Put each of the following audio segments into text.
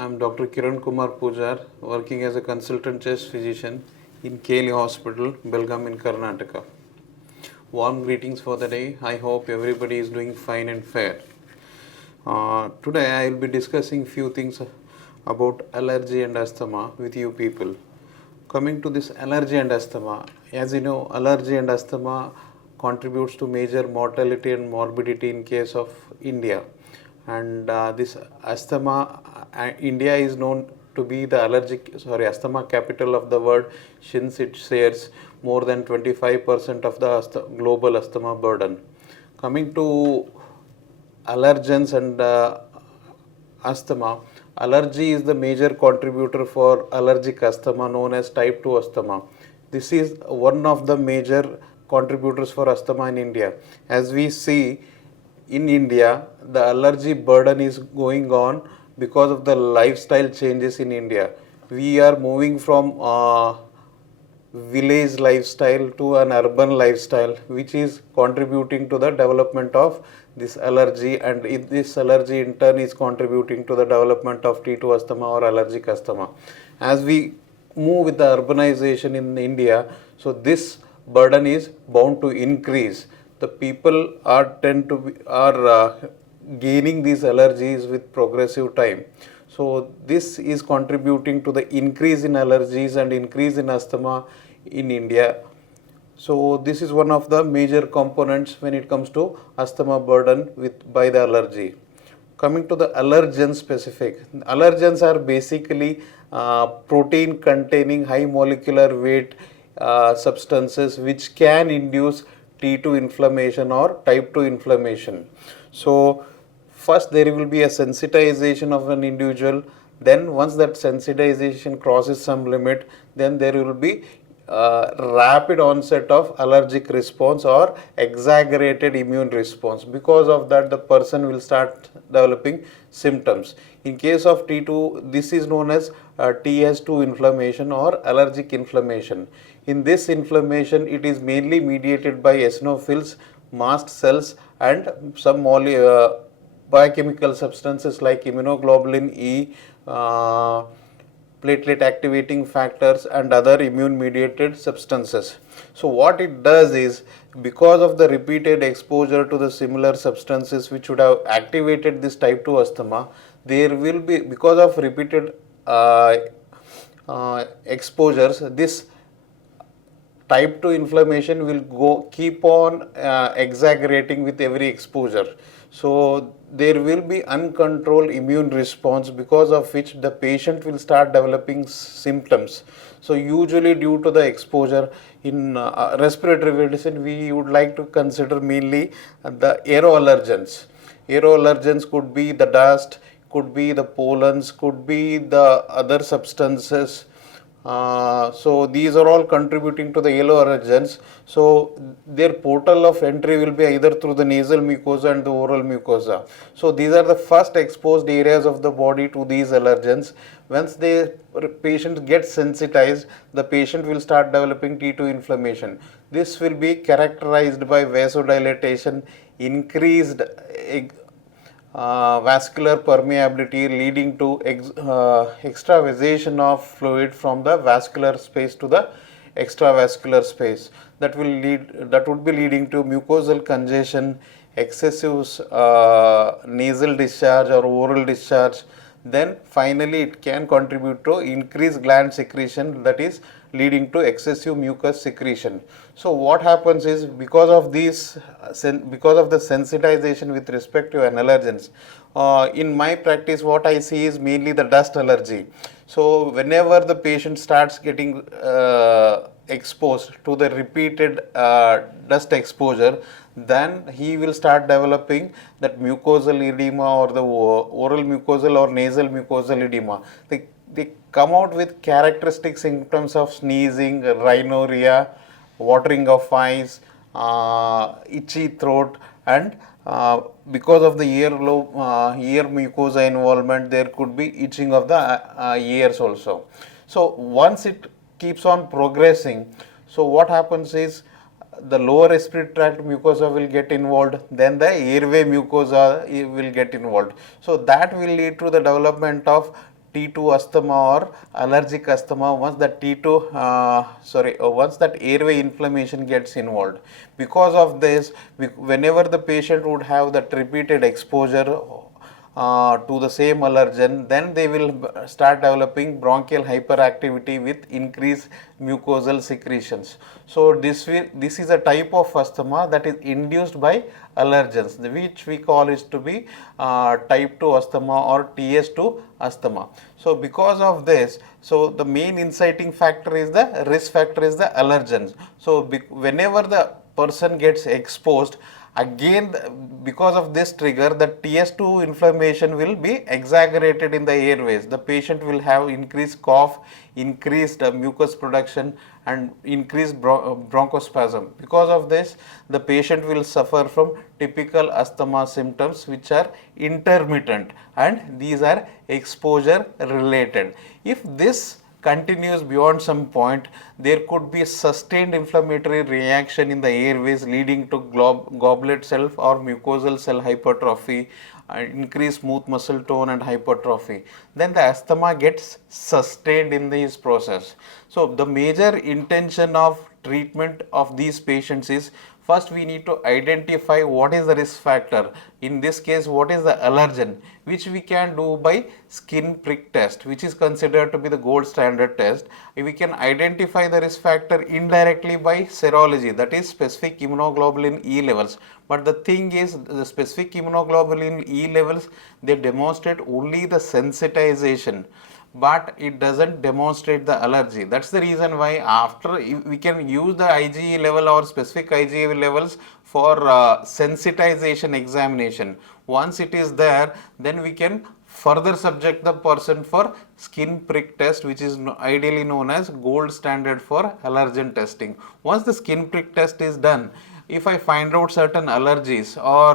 I'm Dr. Kiran Kumar Pujar, working as a consultant chest physician in Keli Hospital, Belgaum in Karnataka. Warm greetings for the day. I hope everybody is doing fine and fair. Today I will be discussing few things about allergy and asthma with you people. Coming to this allergy and asthma, as you know, allergy and asthma contributes to major mortality and morbidity in case of India. And this asthma, India is known to be the asthma capital of the world, since it shares more than 25% of the global asthma burden. Coming to allergens and asthma, allergy is the major contributor for allergic asthma known as type 2 asthma. This is one of the major contributors for asthma in India. As we see in India, the allergy burden is going on because of the lifestyle changes in India. We are moving from village lifestyle to an urban lifestyle, which is contributing to the development of this allergy, and this allergy in turn is contributing to the development of T2 asthma or allergic asthma. As we move with the urbanization in India, so this burden is bound to increase. The people are gaining these allergies with progressive time. So this is contributing to the increase in allergies and increase in asthma in India. So this is one of the major components when it comes to asthma burden by the allergy. Coming to the allergen specific, allergens are basically protein containing high molecular weight substances which can induce T2 inflammation or type 2 inflammation. So first there will be a sensitization of an individual, then once that sensitization crosses some limit, then there will be rapid onset of allergic response or exaggerated immune response. Because of that, the person will start developing symptoms. In case of T2, this is known as TS2 inflammation or allergic inflammation. In this inflammation, it is mainly mediated by eosinophils, mast cells, and some biochemical substances like immunoglobulin E, platelet activating factors, and other immune mediated substances. So what it does is, because of the repeated exposure to the similar substances which would have activated this type 2 asthma, there will be, because of repeated exposures, this type 2 inflammation will keep on exaggerating with every exposure. So there will be uncontrolled immune response, because of which the patient will start developing symptoms. So usually due to the exposure in respiratory medicine, we would like to consider mainly the aeroallergens. Aeroallergens could be the dust, could be the pollens, could be the other substances. So these are all contributing to the yellow allergens. So their portal of entry will be either through the nasal mucosa and the oral mucosa. So these are the first exposed areas of the body to these allergens. Once the patient gets sensitized, the patient will start developing T2 inflammation. This will be characterized by vasodilatation, increased vascular permeability, leading to extravasation of fluid from the vascular space to the extravascular space. That would be leading to mucosal congestion, excessive nasal discharge or oral discharge. Then finally it can contribute to increased gland secretion, that is leading to excessive mucus secretion. So what happens is, because of the sensitization with respect to an allergens, in my practice what I see is mainly the dust allergy. So whenever the patient starts getting exposed to the repeated dust exposure, then he will start developing that mucosal edema or the oral mucosal or nasal mucosal edema. They come out with characteristic symptoms of sneezing, rhinorrhea, watering of eyes, itchy throat, and because of the ear mucosa involvement, there could be itching of the ears also. So once it keeps on progressing, so what happens is, the lower respiratory tract mucosa will get involved, then the airway mucosa will get involved. So that will lead to the development of T2 asthma or allergic asthma once that once that airway inflammation gets involved. Because of this, whenever the patient would have that repeated exposure to the same allergen, then they will start developing bronchial hyperactivity with increased mucosal secretions. So this is a type of asthma that is induced by allergens, which we call it to be type 2 asthma or TS2 asthma. So because of this, so the main inciting factor is the risk factor is the allergens. So whenever the person gets exposed, again because of this trigger, the TS2 inflammation will be exaggerated in the airways. The patient will have increased cough, increased mucus production and increased bronchospasm. Because of this, the patient will suffer from typical asthma symptoms which are intermittent, and these are exposure related. If this continues beyond some point, there could be sustained inflammatory reaction in the airways leading to goblet cell or mucosal cell hypertrophy, increased smooth muscle tone and hypertrophy. Then the asthma gets sustained in this process. So the major intention of treatment of these patients is, first we need to identify what is the risk factor. In this case, what is the allergen, which we can do by skin prick test, which is considered to be the gold standard test. We can identify the risk factor indirectly by serology, that is specific immunoglobulin E levels. But the thing is, the specific immunoglobulin E levels, they demonstrate only the sensitization, but it doesn't demonstrate the allergy. That's the reason why after we can use the IgE level or specific IgE levels for sensitization examination. Once it is there, then we can further subject the person for skin prick test, which is ideally known as gold standard for allergen testing. Once the skin prick test is done, if I find out certain allergies or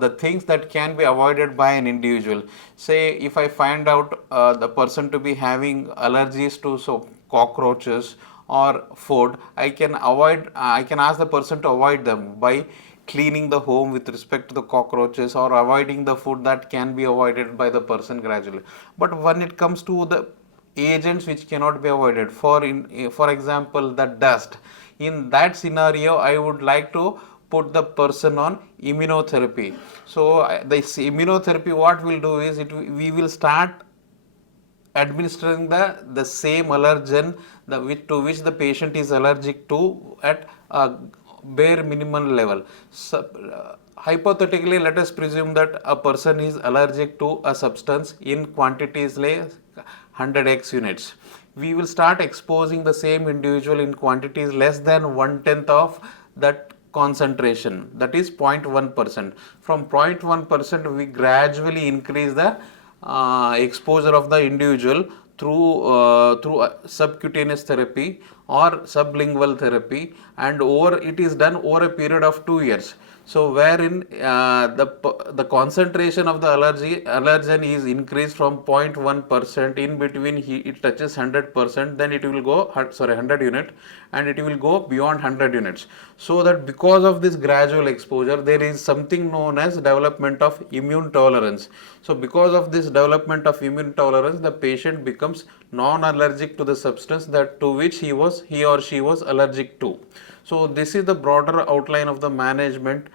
the things that can be avoided by an individual, say if I find out the person to be having allergies to cockroaches or food, I can ask the person to avoid them by cleaning the home with respect to the cockroaches or avoiding the food that can be avoided by the person gradually. But when it comes to the agents which cannot be avoided, for example the dust, in that scenario I would like to put the person on immunotherapy. So this immunotherapy, what we'll do is we will start administering the same allergen to which the patient is allergic to at a bare minimum level. So, hypothetically, let us presume that a person is allergic to a substance in quantities like 100x units. We will start exposing the same individual in quantities less than 1/10 of that concentration, that is 0.1%. From 0.1%, we gradually increase the exposure of the individual through subcutaneous therapy or sublingual therapy, and it is done over a period of 2 years. So wherein the concentration of the allergen is increased from 0.1%, in between it touches 100%, then it will go 100 unit, and it will go beyond 100 units. So that because of this gradual exposure, there is something known as development of immune tolerance. So because of this development of immune tolerance, the patient becomes non-allergic to the substance that to which he or she was allergic to. So this is the broader outline of the management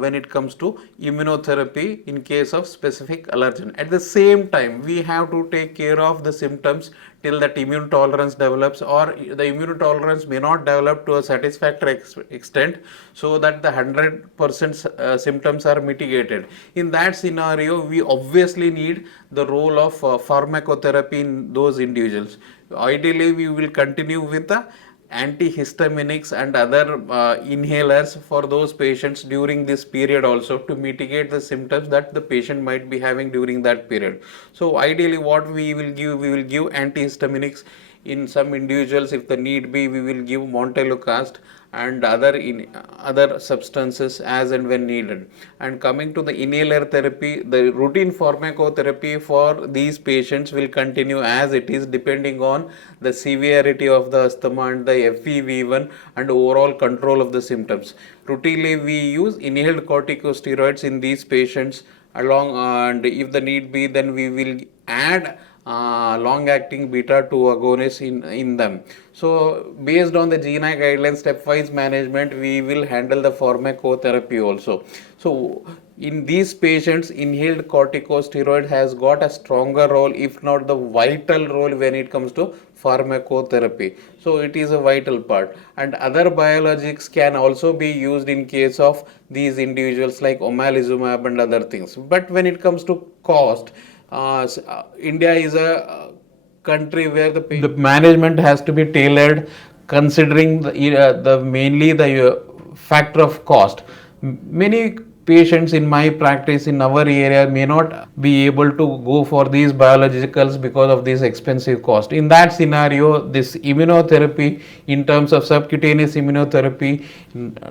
when it comes to immunotherapy in case of specific allergen. At the same time, we have to take care of the symptoms till that immune tolerance develops, or the immune tolerance may not develop to a satisfactory extent, so that the 100% symptoms are mitigated. In that scenario, we obviously need the role of pharmacotherapy in those individuals. Ideally, we will continue with the antihistaminics and other inhalers for those patients during this period also, to mitigate the symptoms that the patient might be having during that period. So ideally what we will give antihistaminics. In some individuals, if the need be, we will give montelukast and other substances as and when needed. And coming to the inhaler therapy, the routine pharmacotherapy for these patients will continue as it is, depending on the severity of the asthma and the FEV1 and overall control of the symptoms. Routinely we use inhaled corticosteroids in these patients and if the need be, then we will add long-acting beta-2 agonists in them. So based on the GNI guidelines, stepwise management, we will handle the pharmacotherapy also. So in these patients, inhaled corticosteroid has got a stronger role, if not the vital role, when it comes to pharmacotherapy. So it is a vital part. And other biologics can also be used in case of these individuals like omalizumab and other things. But when it comes to cost, India is a country where the management has to be tailored considering the mainly the factor of cost. Many patients in my practice in our area may not be able to go for these biologicals because of this expensive cost. In that scenario, this immunotherapy, in terms of subcutaneous immunotherapy,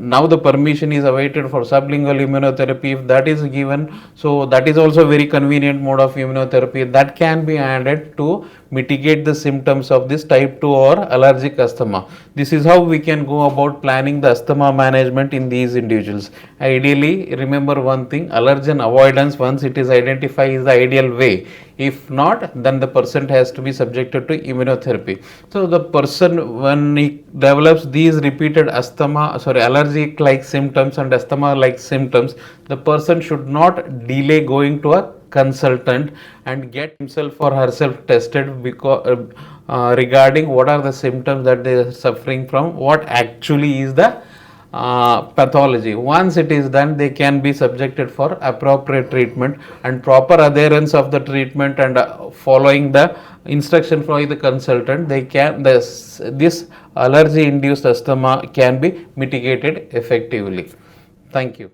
now the permission is awaited for sublingual immunotherapy. If that is given, so that is also very convenient mode of immunotherapy that can be added to mitigate the symptoms of this type 2 or allergic asthma. This is how we can go about planning the asthma management in these individuals. Ideally, remember one thing, allergen avoidance once it is identified is the ideal way. If not, then the person has to be subjected to immunotherapy. So the person, when he develops these repeated allergic like symptoms and asthma like symptoms, the person should not delay going to a consultant and get himself or herself tested because regarding what are the symptoms that they are suffering from, what actually is the pathology. Once it is done, they can be subjected for appropriate treatment and proper adherence of the treatment and following the instruction from the consultant. This allergy induced asthma can be mitigated effectively. Thank you.